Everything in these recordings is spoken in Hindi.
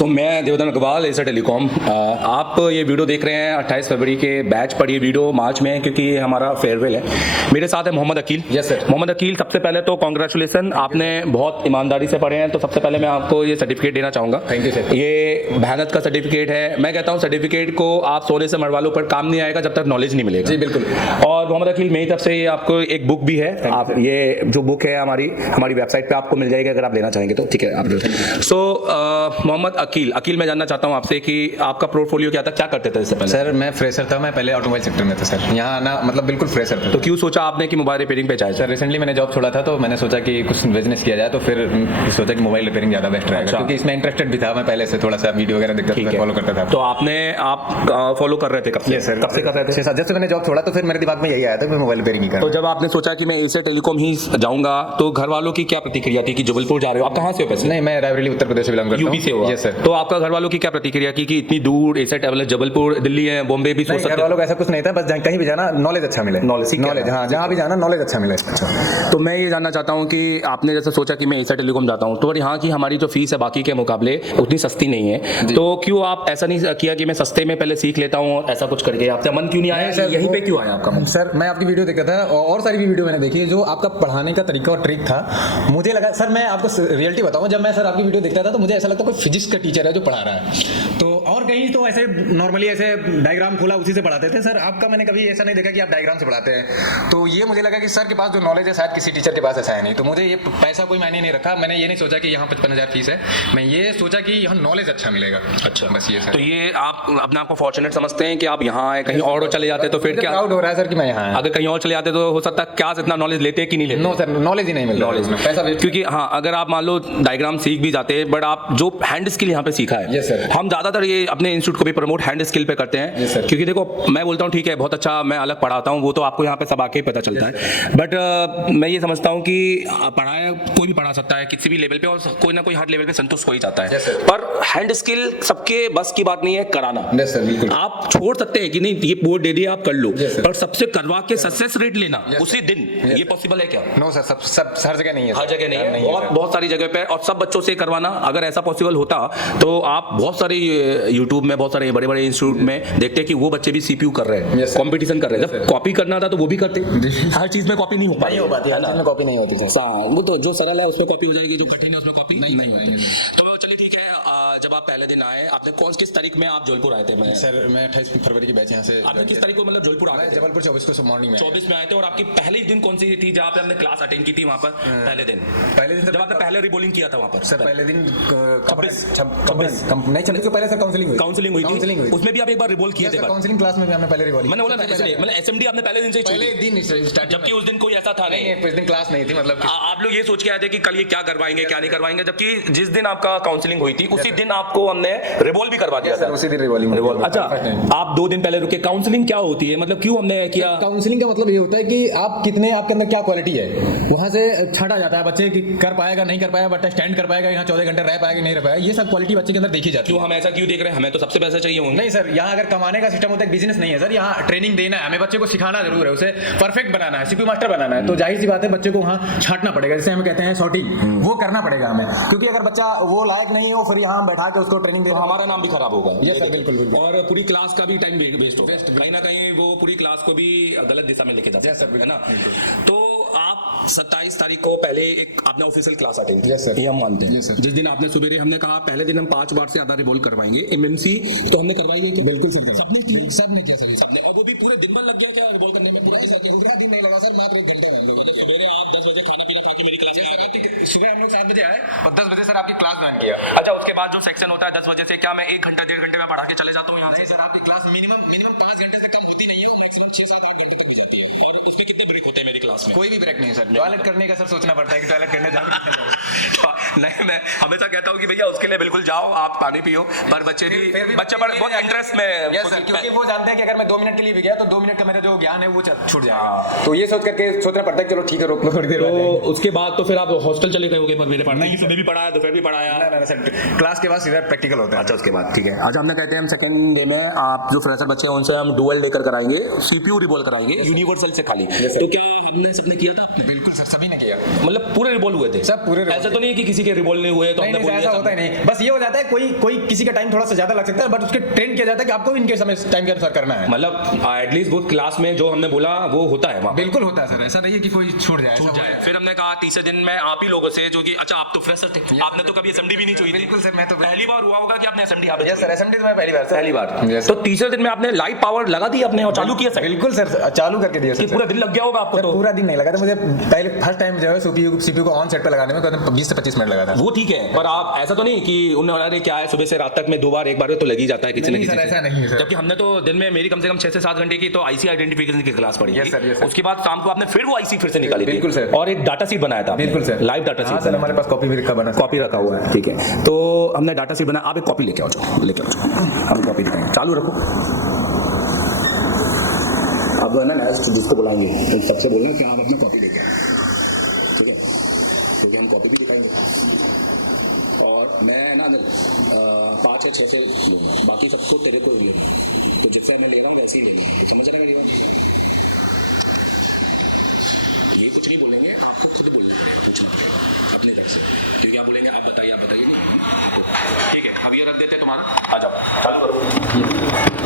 सो मैं देवधन अग्रवाल एसर टेलीकॉम। आप ये वीडियो देख रहे हैं 28 फरवरी के बैच पर। ये वीडियो मार्च में है क्योंकि ये हमारा फेयरवेल है। मेरे साथ है मोहम्मद अकील। Yes sir. मोहम्मद अकील, सबसे पहले तो कॉन्ग्रेचुलेसन, आपने बहुत ईमानदारी से पढ़े हैं, तो सबसे पहले मैं आपको ये सर्टिफिकेट देना चाहूँगा। Thank you sir. ये मेहनत का सर्टिफिकेट है। मैं कहता हूँ सर्टिफिकेट को आप सोने से मरवा लो, पर काम नहीं आएगा जब तक नॉलेज नहीं मिलेगा। जी बिल्कुल। और मोहम्मद अकील, मेरी तरफ से ये आपको एक बुक भी है। आप ये जो बुक है हमारी वेबसाइट पे आपको मिल जाएगी अगर आप लेना चाहेंगे तो। ठीक है आप। सो मोहम्मद अकील, मैं जानना चाहता हूँ आपसे कि आपका पोर्टफोलियो क्या था, क्या करते थे इससे पहले? सर मैं फ्रेशर था, मैं पहले ऑटोमोबाइल सेक्टर में था सर। यहाँ आना मतलब बिल्कुल फ्रेशर था। तो क्यों सोचा आपने कि मोबाइल रिपेयरिंग पे जाए? सर रिसेंटली मैंने जॉब छोड़ा था, तो मैंने सोचा कि कुछ बिजनेस किया जाए, तो फिर सोचा कि मोबाइल रिपेयरिंग ज़्यादा बेस्ट रहेगा। अच्छा। क्योंकि इसमें इंटरेस्टेड भी था, मैं पहले से थोड़ा सा वीडियो वगैरह देखता था, फॉलो करता था। तो आप फॉलो कर रहे थे कब से? Yes, sir। कब से कर रहे थे? 6-7 जब से मैंने जॉब छोड़ा तो फिर मेरे दिमाग में यही आया था कि मैं मोबाइल रिपेयरिंग ही तो करूँ। जब आपने सोचा कि मैं एसर टेलीकॉम ही जाऊंगा, तो घर वालों की क्या प्रतिक्रिया थी कि जबलपुर जा रहे हो? आप कहाँ से हो पैसे? नहीं, मैं रायबरेली उत्तर प्रदेश से बिलोंग करता हूँ। यूपी से हो? Yes sir. तो आपका घर वालों की क्या प्रतिक्रिया की कि इतनी दूर एसर टेबल, जबलपुर, दिल्ली है, बॉम्बे भी सोच घर सकते वालों का ऐसा कुछ नहीं था, बस कहीं भी जाना नॉलेज अच्छा मिले। नॉलेज, हाँ, जहाँ भी जाना नॉलेज अच्छा मिले। तो मैं ये जानना चाहता हूँ कि आपने जैसे सोचा कि मैं एसर टेलीकॉम जाता हूँ, तो यहाँ की हमारी जो फीस है बाकी के मुकाबले उतनी सस्ती नहीं है, तो क्यों आप ऐसा नहीं किया कि मैं सस्ते में पहले सीख लेता हूँ, ऐसा कुछ करके आपका मन क्यों नहीं आया? सर, यहीं पे क्यों आया आपका मन? सर मैं आपकी वीडियो देखा था और सारी भी वीडियो मैंने देखी, जो आपका पढ़ाने का तरीका और ट्रिक था, मुझे लगा सर, मैं आपको रियलिटी बताऊं, जब मैं सर आपकी वीडियो देखता था तो मुझे ऐसा लगता कोई फिजिक्स का टीचर है जो पढ़ा रहा है। तो और कहीं तो ऐसे नॉर्मली ऐसे डायग्राम खोला उसी से पढ़ाते थे। सर आपका मैंने कभी ऐसा नहीं देखा कि आप डायग्राम से पढ़ाते हैं। तो ये मुझे लगा कि सर के पास जो नॉलेज है शायद किसी टीचर के पास ऐसा है नहीं। तो मुझे ये पैसा कोई मायने नहीं रखा। मैंने ये नहीं सोचा कि यहाँ 55,000 फीस है, मैं ये सोचा कि यहाँ नॉलेज अच्छा मिलेगा। अच्छा, बस ये सर। तो ये आप अपने आप को फॉर्चुनेट समझते हैं कि आप यहाँ आए? कहीं और चले जाते तो फिर क्या प्राउड हो रहा है सर कि मैं यहाँ आया। अगर कहीं और चले जाते तो हो सकता है क्या इतना नॉलेज लेते कि नहीं लेते? नो सर, नॉलेज ही नहीं मिल रहा, पैसा वेस्ट। क्योंकि हाँ, अगर आप मान लो डायग्राम सीख भी जाते हैं, बट आप जो हैंड स्किल यहाँ पे सीखा है, Yes, sir। हम ज्यादातर ये अपने इंस्टीट्यूट को भी प्रमोट हैंड स्किल पे करते हैं। Yes, sir। क्योंकि देखो, मैं बोलता हूँ ठीक है, बहुत अच्छा मैं अलग पढ़ाता हूँ, वो तो आपको यहाँ पे सब आके ही पता चलता है, बट मैं ये समझता हूँ कि पढ़ाया कोई भी पढ़ा सकता है किसी भी लेवल पे, और कोई ना कोई हर लेवल पे संतुष्ट हो ही जाता है। Yes, sir। पर हैंड स्किल सबके बस की बात नहीं है कराना। Yes, sir, बिल्कुल। आप छोड़ सकते हैं कि नहीं, ये बोर्ड दे दिया आप कर लो, Yes, sir। पर सबसे करवा के सक्सेस रेट लेना Yes, उसी दिन, Yes, ये पॉसिबल है क्या? नो सर, सब हर जगह नहीं है। हर जगह नहीं है, नहीं बहुत सर। बहुत सारी जगह पे, और सब बच्चों से करवाना, अगर ऐसा पॉसिबल होता तो आप बहुत सारे यूट्यूब में, बहुत सारे बड़े बड़े इंस्टीट्यूट में देखते कि वो बच्चे भी सीपीयू कर रहे हैं, Yes, sir। कंपटीशन कर रहे हैं। जब कॉपी करना था तो वो भी करते, हर चीज में कॉपी नहीं हो पाती है ना, कॉपी नहीं होती सर। वो तो जो सरल है उसमें कॉपी हो जाएगी, जो कठिन है उसमें कॉपी नहीं होगी। तो चलिए ठीक है, जब आप पहले दिन आए, आपने किस तारीख में आप जयपुर आए थे? सर मैं 28 फरवरी की बैच यहाँ से। आपने किस तारीख को मतलब जयपुर आए थे? जबलपुर 24 को मॉर्निंग में। 24 में आए थे। और आपकी पहली दिन कौन सी थी जहाँ पे आपने क्लास अटेंड की थी वहाँ पर? पहले दिन सर जब आपने पहले रिबोलिंग किया था वहाँ पर? सर पहले दिन 26 नहीं, 26 से पहले सर काउंसलिंग हुई। काउंसलिंग हुई थी, उसमें भी आप एक बार रिबोल किए थे? काउंसलिंग क्लास में भी हमने पहले रिवॉल्व। मैंने बोला ना, इसलिए मतलब एसएमडी आपने पहले दिन से ही छोड़ी, पहले दिन स्टार्ट, जबकि उस दिन कोई ऐसा था नहीं। उस दिन क्लास नहीं थी, मतलब आप लोग ये सोच के आए थे कि कल ये क्या करवाएंगे क्या नहीं करवाएंगे, जबकि जिस दिन आपका काउंसलिंग हुई थी उसी दिन आपको हमने रिवॉल भी करवा दिया था। उसी दिन रिवॉल्व। अच्छा, आप 2 दिन पहले रुके। काउंसलिंग क्या होती है, मतलब क्यों हमने किया? काउंसलिंग का मतलब ये होता है कि आप कितने, आपके अंदर क्या क्वालिटी है, वहां से छांटा जाता है बच्चे कि कर पाएगा नहीं कर पाएगा, बट स्टैंड कर पाएगा, यहाँ 14 घंटे रह पाएगा नहीं रह पाएगा, ये सब क्वालिटी बच्चे के अंदर देखी जाती है। क्यों हम ऐसा क्यों देख रहे हैं? हमें तो सबसे पैसा चाहिए होंगे। नहीं सर, यहाँ अगर कमाने का सिस्टम होता है, बिजनेस नहीं है सर, यहाँ ट्रेनिंग देना है हमें, बच्चे को सिखाना जरूर है, उसे परफेक्ट बनाना है, सीपी मास्टर बनाना है। तो जाहिर सी बात है बच्चे को वहाँ छांटना पड़ेगा, जैसे हम कहते हैं सॉर्टिंग, वो करना पड़ेगा हमें, क्योंकि अगर बच्चा वो लायक नहीं हो, फिर यहाँ बैठा के उसको ट्रेनिंग देना, हमारा नाम भी खराब होगा। ये सर बिल्कुल बिल्कुल। और पूरी क्लास का भी टाइम वेस्ट होगा, कहीं ना कहीं वो पूरी क्लास को भी गलत दिशा में लेके जा सकता है ना। तो आप 27 तारीख को पहले एक आपने ऑफिशियल क्लास अटेंड की, ये हम मानते हैं। जिस दिन आपने सुबेरे हमने कहा पहले दिन हम 5 बार से ज्यादा रिवॉल्व करवाएंगे एमएमसी, तो हमने करवाई नहीं? बिल्कुल सबने किया सर, सबने। और वो भी पूरे दिन भर लग गया क्या रिवॉल्व करने में? पूरा दिन नहीं लगा सर, मात्र 1 घंटा में हम लोग। सवेरे आप 10 बजे खाना पीना खा के मेरी क्लास में, सुबह हम लोग 7 बजे आए और 10 बजे सर आपकी क्लास ज्वाइन किया। अच्छा, उसके बाद जो सेक्शन होता है 10 बजे से, क्या मैं 1 घंटा 1.5 घंटे में पढ़ा के चले जाता हूँ यहाँ से? सर आपकी क्लास मिनिमम 5 घंटे से कम होती नहीं है, मैक्सिमम 6-7-8 घंटे तक हो जाती है। और उसके कितने ब्रेक होते हैं मेरी क्लास में? कोई भी ब्रेक नहीं सर। टॉयलेट करने का सर सोचना पड़ता है कि टॉयलेट करने जाओ। नहीं, मैं हमेशा कहता हूँ कि भैया उसके लिए बिल्कुल जाओ, आप पानी पियो, पर बच्चे बहुत इंटरेस्ट में, क्योंकि वो जानते हैं कि अगर मैं 2 मिनट के लिए भी गया तो 2 मिनट का मेरा जो ज्ञान है वो छूट जाएगा। तो ये सोचना पड़ता है चलो ठीक है रोक लो थोड़ी देर। तो उसके बाद तो फिर आप हॉस्टल चले गए होंगे? पर मेरे पढ़ना सुबह भी पढ़ाया, दोपहर भी पढ़ाया। क्लास के बाद सीधा प्रैक्टिकल होता है। अच्छा, उसके बाद ठीक है। अच्छा, हमने कहते हैं हम सेकंड डे में आप जो फ्रेशर बच्चे हैं उनसे हम डुअल लेकर कराएंगे, सीपीयू रिवॉल्व कराएंगे यूनिवर्सल से खाली। तो क्या हमने सबने किया था आपने? बिल्कुल सर, सभी ने किया। मतलब पूरे रिवॉल्व हुए थे सब पूरे ऐसा तो नहीं है कि किसी के रिवॉल्व नहीं हुए तो नहीं हमने नहीं बोल ऐसा दिया होता ही नहीं, बस ये हो जाता है कोई किसी का टाइम थोड़ा सा ज्यादा लग सकता है, बट उसके ट्रेन किया जाता है कि आपको इनके समय टाइम के अनुसार करना है। मतलब एटलीस्ट वो क्लास में जो हमने बोला वो होता है वहाँ बिल्कुल होता है सर, ऐसा नहीं है कि कोई छूट जाए, ऐसा जाए। फिर हमने कहा तीसरे दिन में आप ही लोगों से जो कि अच्छा आप तो फ्रेशर थे, आपने तो कभी असेंबली भी नहीं चुनी थी। बिल्कुल सर, मैं तो पहली बार हुआ होगा कि आपने असेंबली यहाँ पे यस सर, असेंबली में पहली बार सर। पहली बार Yes, तो तीसरे दिन में आपने लाइव पावर लगा दी आपने और चालू किया सर? बिल्कुल सर, चालू करके दिया कि सर। पूरा दिन लग गया होगा आपको? तो पूरा दिन नहीं लगा था मुझे, पहले फर्स्ट टाइम जो है सीपीयू को ऑन सेट पे लगाने में तो 20 से 25 मिनट लगा था। वो ठीक है, पर आप ऐसा तो नहीं कि उन्होंने अरे क्या है सुबह से रात तक में 2 बार 1 बार तो लग ही जाता है किसी नहीं न सर, किसी ऐसा से। नहीं है सर। जबकि हमने तो दिन में मेरी कम से कम 6 से 7 घंटे की तो आईसी आइडेंटिफिकेशन की क्लास पढ़ी Yes, sir, yes, sir. उसके बाद शाम को आपने फिर वो आईसी फिर से निकाली थी। बिल्कुल सर। और एक डाटा शीट बनाया था आपने। बिल्कुल सर, लाइव डाटा हाँ शीट सर, हमारे पास कॉपी भी रखा बना, कॉपी रखा हुआ है, ठीक है। तो हमने डाटा शीट बनाया, आप एक कॉपी लेके आओ जाओ, लेके आओ जाओ, हम कॉपी दिखाएंगे, चालू रखो। अब है ना नेक्स्ट जिसको बुलाएंगे इन सबसे बोलना कि आप अपना कॉपी लेके आए, ठीक है? क्योंकि हम कॉपी भी दिखाएंगे और मैं ना 5 या 6 से लूँगा, बाकी सबको तेरे को ही तो जिससे मैं ले रहा हूँ वैसे ही लेना, तो समझ रहा है? ये कुछ नहीं बोलेंगे, आपको खुद बोलना है, पूछना पड़ेगा अपनी तरफ से, क्योंकि आप बोलेंगे आप बताइए नहीं, ठीक है? अब ये रख देते हैं तुम्हारा, आ जाओ चालू करो।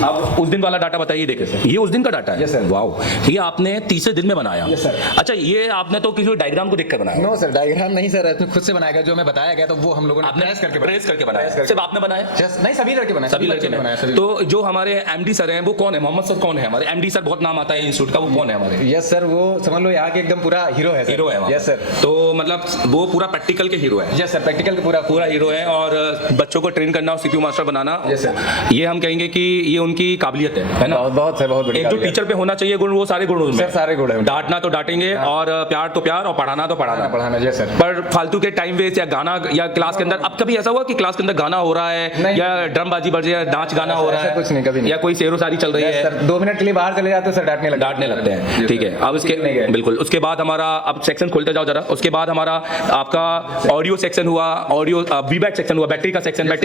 अब उस दिन वाला डाटा बताइए, देखे सर ये उस दिन का डाटा है। Yes sir. वाओ, ये आपने तीसरे दिन में बनाया? Yes sir. अच्छा, ये आपने तो किसी डायग्राम को देखकर बनाया? नो सर, डायग्राम नहीं सर, आपने खुद से बनाया गया, जो हमें बताया गया तो वो हम लोगों ने आपने ट्रेस करके बनाया? सिर्फ आपने बनाया? नहीं, सभी लड़के बनाए, सभी लड़के बनाए बनाए। तो जो हमारे एमडी सर हैं वो कौन है? मोहम्मद सर कौन है हमारे एमडी सर? बहुत नाम आता है इंस्टीट्यूट का, वो कौन है हमारे? यस सर, वो समझ लो यहाँ के एकदम पूरा हीरो है। हीरो है? Yes sir. तो मतलब वो पूरा प्रैक्टिकल के हीरो है? यस सर, प्रैक्टिकल का पूरा हीरो है। और बच्चों को ट्रेन करना और सीपीयू मास्टर बनाना, यस सर, ये हम कहेंगे कि ये उनकी काबिलियत है ना? बहुत है, बहुत एक जो टीचर पे होना चाहिए गुण, वो सारे गुण उसमें सर, सारे गुण है। डांटना तो डांटेंगे और प्यार तो प्यार और पढ़ाना तो पढ़ाना। Yes sir. पर फालतू के टाइम वेस्ट या गाना या क्लास के अंदर, अब कभी ऐसा हुआ कि क्लास के अंदर गाना हो रहा है या ड्रम बाजी बज रही है, नाच गाना हो रहा है? कुछ नहीं, कभी नहीं। या कोई शेरो शायरी चल रही है सर, 2 मिनट के लिए बाहर चले जाते हैं सर, डांटने लगते हैं, ठीक है? अब उसके बिल्कुल उसके बाद हमारा अब सेक्शन खोलते जाओ जरा। उसके बाद हमारा आपका ऑडियो सेक्शन हुआ, ऑडियो वीबैट सेक्शन हुआ, बैटरी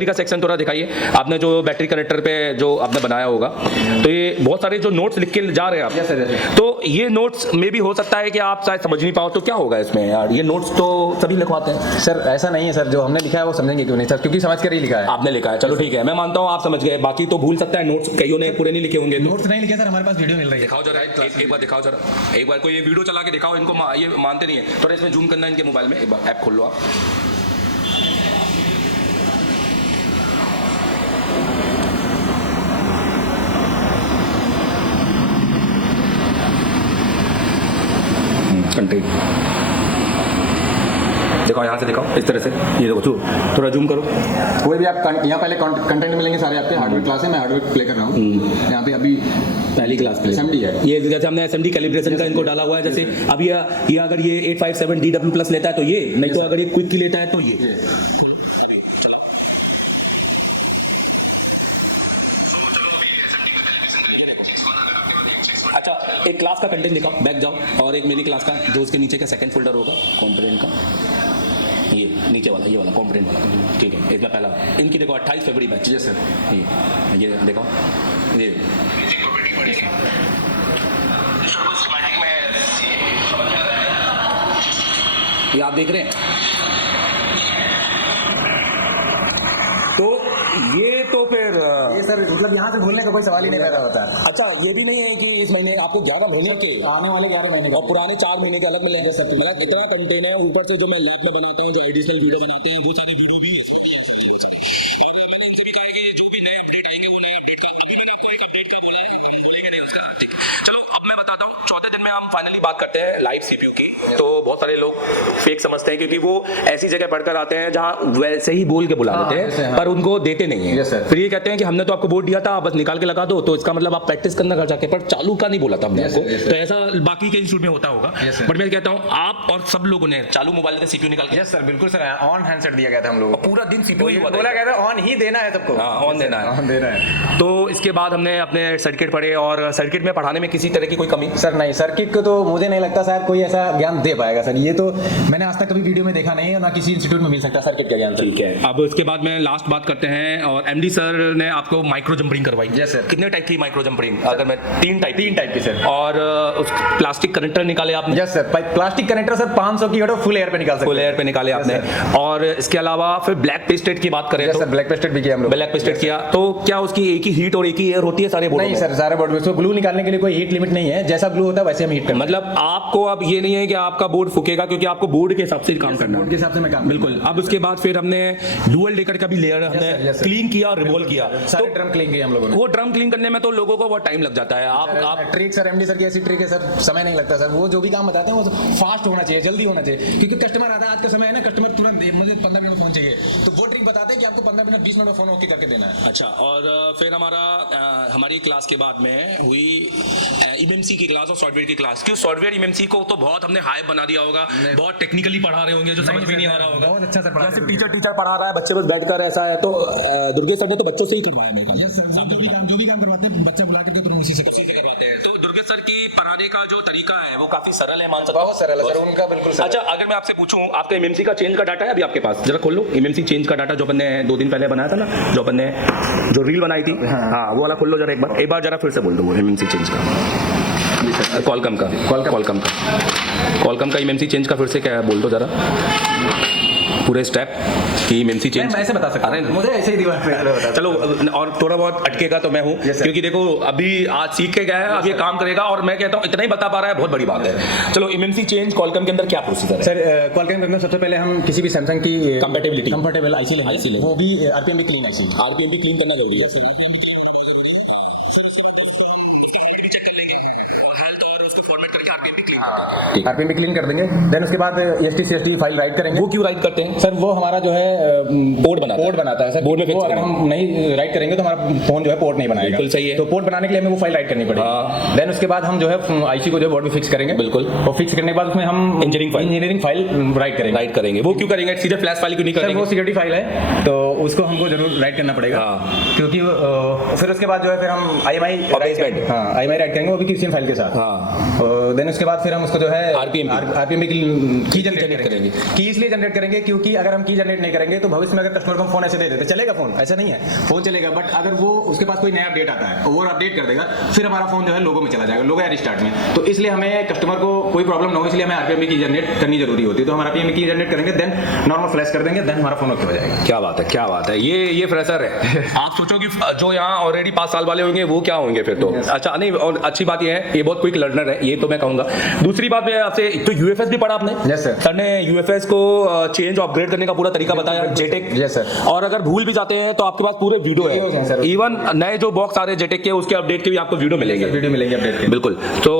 का सेक्शन थोड़ा दिखाइए। आपने जो बैटरी कनेक्टर पे जो आपने बनाया होगा, तो ये बहुत सारे जो नोट्स लिख के जा रहे हैं आप, तो ये नोट्स में भी हो सकता है कि आप शायद समझ नहीं पाओ, तो क्या होगा इसमें यार? ये नोट्स तो सभी लिखवाते हैं सर, ऐसा नहीं है सर, जो हमने लिखा है वो समझेंगे क्यों नहीं सर, क्योंकि समझ कर ही लिखा है। आपने लिखा है, चलो ठीक है, मैं मानता हूँ आप समझ गए, बाकी तो भूल सकता है, नोट्स कईयों ने पूरे नहीं लिखे होंगे। नोट्स नहीं लिखे सर, हमारे पास वीडियो मिल रही है। दिखाओ जरा, एक बार दिखाओ जरा, एक बार कोई ये वीडियो चला के दिखाओ इनको। ये मानते नहीं है, थोड़ा इसमें जूम करना है इनके मोबाइल में, एक बार ऐप खोल लो आप। कंटेंट दिखाओ, यहाँ से दिखाओ, इस तरह से ये देखो, थोड़ा जूम करो। कोई भी आप यहाँ पहले कंटेंट मिलेंगे सारे आपके। हार्डवेयर क्लास है, मैं हार्डवेयर प्ले कर रहा हूँ यहाँ पे। अभी पहली क्लास पे एसएमडी है, ये जैसे हमने एसएमडी कैलिब्रेशन का इनको डाला हुआ है। जैसे अब ये अगर ये 857 DW प्लस लेता है तो ये, नहीं तो अगर ये क्विक की लेता है तो ये। अच्छा, एक क्लास का कंटेंट दिखाओ, बैक जाओ, और एक मेरी क्लास का जो उसके नीचे का सेकंड फोल्डर होगा कंपोनेंट का, ये नीचे वाला, ये वाला कंपोनेंट वाला, ठीक है? इसमें पहला इनकी देखो 28 फरवरी बैच। Yes sir. ये देखो, ये ये आप देख रहे हैं, तो ये तो फिर ये सर मतलब यहाँ से भूलने का कोई सवाल ही नहीं पैदा होता है। अच्छा, ये भी नहीं है कि इस महीने आपको 11 महीने के आने वाले 11 महीने और पुराने 4 महीने के अलग मिलेंगे सब। मेरा इतना कंटेंट है, ऊपर से जो मैं लैब में बनाता हूँ, जो एडिशनल वीडियो बनाते हैं, वो सारे वीडियो भी और मैंने इनसे भी कहा है कि जो भी नए अपडेट आएंगे वो नए अपडेट का, अभी मैंने आपको एक अपडेट का बोला है, हम बोलेंगे नहीं उसका, ठीक? चलो अब मैं बताता हूँ, चौथे दिन में हम फाइनली बात करते हैं लाइव सीपीयू की। तो बहुत सारे लोग फेक समझते हैं, क्योंकि वो ऐसी जगह पढ़कर आते हैं जहाँ वैसे ही बोल के बुला देते हैं, पर उनको देते नहीं है। फिर ये कहते हैं कि हमने तो आपको बोर्ड दिया था, बस निकाल के लगा दो, तो इसका मतलब आप प्रैक्टिस करना घर जाके, पर चालू का नहीं बोला था हमने आपको। तो ऐसा बाकी के इंस्टीट्यूट में होता होगा, बट मैं कहता हूँ आप और सब लोगों ने चालू मोबाइल से सीपीयू निकाल के। यस सर, बिल्कुल सर, ऑन हैंडसेट दिया गया था हम लोगों को, पूरा दिन सीपीयू बोला गया था ऑन ही देना है सबको। ऑन देना है, ऑन देना है। तो इसके बाद हमने अपने सर्किट पढ़े, है और सर्किट में पढ़ाने में किसी तरह की कोई कमी? सर नहीं, सर्किट को तो मुझे नहीं लगता शायद कोई ऐसा ज्ञान दे पाएगा सर। ये तो मैंने आज तक कभी वीडियो में देखा नहीं है, ना किसी इंस्टीट्यूट में मिल सकता सर्किट का ज्ञान। ठीक है, अब उसके बाद में लास्ट बात करते हैं। और एमडी सर ने आपको माइक्रो जंपरिंग करवाई? Yes sir. कितने टाइप की माइक्रो जंपरिंग? अगर मैं तीन टाइप की सर। और उस प्लास्टिक कनेक्टर निकाले आपने? Yes sir, plastic connector sir 500 की फुल एयर पे निकाल सकते हैं। फुल एयर पे निकाले आपने। और इसके अलावा फिर ब्लैक पेस्टेड की बात करें तो? सर ब्लैक पेस्टेड भी किया हम लोग। ब्लैक पेस्टेड किया तो क्या उसकी एक ही हीट और एक ही एयर होती है सारे बोर्ड में? नहीं सर, सारे बोर्ड में उसको ग्लू निकालने के लिए कोई हीट लिमिट नहीं है, जैसा ग्लू होता है वैसे हम हीट करते हैं। मतलब आपको अब ये नहीं है कि आपका बोर्ड फूकेगा, क्योंकि आपको बोर्ड के हिसाब से काम करना है। बोर्ड के हिसाब से मैं काम बिल्कुल। अब उसके बाद फिर हमने डुअल डेकर का भी लेयर हमने क्लीन किया और रिवॉल्व किया। सारे ड्रम क्लीन किए हम लोगों ने। वो ड्रम क्लीन करने में तो लोगों को बहुत टाइम लग जाता है। आप ट्रिक सर, एमडी सर की ऐसी ट्रिक है सर, समय नहीं लगता सर। वो जो भी काम बताते हैं वो फास्ट होना चाहिए, जल्दी होना चाहिए, क्योंकि कस्टमर आता है, आज का समय है ना, कस्टमर तुरंत मुझे 15 मिनट में फोन चाहिए, तो वो ट्रिक बताते हैं कि आपको 15 मिनट 20 मिनट में फोन ओके करके देना है। अच्छा, और फिर हमारी क्लास के बाद में हुई एमएमसी की क्लास और सॉफ्टवेयर की क्लास। क्यों सॉफ्टवेयर एमएमसी को तो बहुत हमने हाइप बना दिया होगा, बहुत टेक्निकली पढ़ा रहे होंगे जो समझ में नहीं आ रहा होगा। बहुत अच्छा सर पढ़ा, जैसे टीचर पढ़ा रहा है, बच्चे बस बैठकर ऐसा है। तो दुर्गेश सर ने तो बच्चों से ही करवाया मेरे ख्याल से। यस सर, जो भी काम करवाते हैं बच्चा बुला करके तुरंत उसी से करवाते हैं। तो दुर्गेश सर की पढ़ाने का जो तरीका है वो काफी सरल है, मान सकता हूं। बहुत सरल है सर उनका, बिल्कुल सरल। अच्छा, अगर मैं आपसे पूछूं, आपका एमएमसी का चेंज का डाटा है अभी आपके पास? जरा खोल लो एमएमसी चेंज का डाटा, जो अपन ने 2 दिन पहले बनाया था ना, जो अपन ने जो रील बनाई थी। हाँ, वो वाला खोल लो जरा एक बार जरा फिर से बोल दो वो एमएमसी चेंज का। कॉलकम का एमएमसी चेंज का फिर से क्या बोल दो जरा पूरे स्टेप की एमएमसी चेंज। मैं ऐसे बता सकता हूं, मुझे ऐसे ही दीवार चलो, और थोड़ा बहुत अटकेगा तो मैं हूं, क्योंकि देखो अभी आज सीख के गया है, अब ये काम करेगा। और मैं कहता हूं इतना ही बता पा रहा है, बहुत बड़ी बात है। चलो, एमएमसी चेंज कॉलकम के अंदर क्या प्रोसीजर है? सर कॉलकम के अंदर सबसे पहले हम किसी भी सैमसंग की कंपैटिबल आईसी लेंगे, वो भी आरपीएम भी क्लीन आईसी। आरपीएम भी क्लीन करना जरूरी है। आरपीएम भी क्लीन कर देंगे। देन उसके बाद एसटी सीएसटी फाइल राइट करेंगे। वो क्यों राइट करते हैं सर? वो हमारा जो है पोर्ट बनाता है सर। बोर्ड में अगर हम नहीं राइट करेंगे तो हमारा फोन जो है पोर्ट नहीं बनाएगा। बिल्कुल सही है। तो पोर्ट बनाने के लिए हमें वो फाइल राइट करनी पड़ेगी। देन उसके बाद हम जो है आईसी को जो बोर्ड में फिक्स करेंगे। बिल्कुल। और फिक्स करने के बाद उसमें हम इंजीनियरिंग फाइल राइट करेंगे। वो क्यों करेंगे? सीधे फ्लैश फाइल क्यों नहीं करेंगे? वो सिक्योरिटी फाइल है, तो उसको हमको जरूर राइट करना पड़ेगा, क्योंकि फिर उसके बाद जो है फिर हम IMI राइट करेंगे, वो भी किसी फाइल के साथ। देन उसके बाद फिर हम उसको जो है आरपीएम की जनरेट करेंगे। की इसलिए जनरेट करेंगे क्योंकि अगर हम की जनरेट नहीं करेंगे तो भविष्य में अगर कस्टमर को फोन ऐसे दे देते, चलेगा फोन, ऐसा नहीं है, फोन चलेगा, बट अगर वो उसके पास कोई नया अपडेट आता है वो अपडेट कर देगा, फिर हमारा फोन जो है लोगो में चला जाएगा, लोगो या रिस्टार्ट में। तो इसलिए हमें कस्टमर को कोई प्रॉब्लम ना हो, इसलिए हमें आरपीएम की जनरेट करनी जरूरी होती है। तो हम आरपीएम की जनरेट करेंगे, देन नॉर्मल फ्लैश कर देंगे, देन हमारा फोन ओके हो जाएगा। क्या बात है, ये फ्रेशर है। आप सोचो कि जो यहाँ ऑलरेडी 5 साल वाले होंगे वो क्या होंगे फिर तो। अच्छा, नहीं, और अच्छी बात ये है, ये बहुत क्विक लर्नर है, ये तो मैं कहूंगा। दूसरी बात मैं आपसे, तो यूएफएस भी पढ़ा आपने? Yes sir. सर ने यूएफएस को चेंज अपग्रेड करने का पूरा तरीका बताया, जेटेक। Yes sir. और अगर भूल भी जाते हैं तो आपके पास पूरे वीडियो है, इवन नए जो बॉक्स आ रहे हैं जेटेक के, उसके अपडेट के भी आपको वीडियो मिलेंगे अपडेट के। बिल्कुल। तो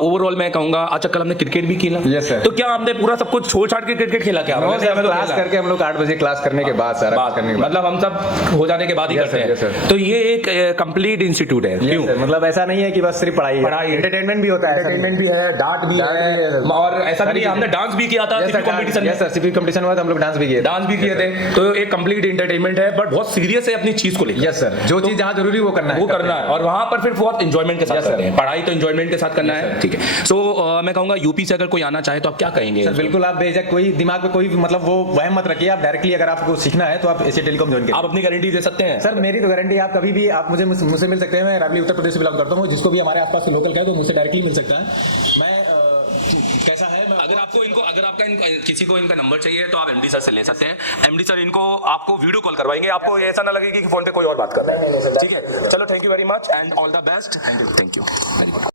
ओवरऑल मैं कहूंगा, अच्छा कल हमने क्रिकेट भी खेला। Yes sir. तो क्या हमने पूरा सब कुछ छोड़ छाड़ के क्रिकेट खेला क्या? क्लास करके हम लोग 8 बजे क्लास करने के बाद सारा बात करने के बाद, मतलब हम सब हो जाने के बाद ही करते हैं। तो ये एक कंप्लीट इंस्टीट्यूट है। क्यों? मतलब ऐसा नहीं है कि बस सिर्फ पढ़ाई, एंटरटेनमेंट भी होता है, एंटरटेनमेंट भी है, डांट भी है, और ऐसा नहीं, हमने डांस भी किया था competition. Yes sir, CP competition हुआ था, हम लोग डांस भी किए थे। तो एक कंप्लीट एंटरटेनमेंट है, बट बहुत सीरियस है अपनी चीज को लेकर। यस सर, जो चीज जहां जरूरी वो करना है, और वहां पर फिर बहुत एंजॉयमेंट के साथ करते हैं। पढ़ाई तो एंजॉयमेंट के साथ करना है, ठीक है। सो मैं कहूंगा यूपी से अगर कोई आना चाहे तो आप क्या कहेंगे? बिल्कुल, आप बेझिझक, कोई दिमाग में कोई मतलब वो वहम मत रखिए, आप डायरेक्टली अगर आपको सीखना है तो आप एशिया टेलीकॉम ज्वाइन करिए। आप अपनी गारंटी दे सकते हैं? सर मेरी तो गारंटी, आप कभी भी आप मुझसे मिल सकते हैं। मैं रावली उत्तर प्रदेश से बिलोंग करता हूँ, जिसको भी हमारे आसपास के लोकल का है तो मुझसे डायरेक्टली मिल सकता है। मैं कैसा है, अगर आपका किसी को इनका नंबर चाहिए तो आप एमडी सर से ले सकते हैं। एमडी सर इनको आपको वीडियो कॉल करवाएंगे, आपको ऐसा ना लगे कि फोन पे कोई और बात कर रहा है। ठीक है, चलो, thank you very much and all the best. Thank you.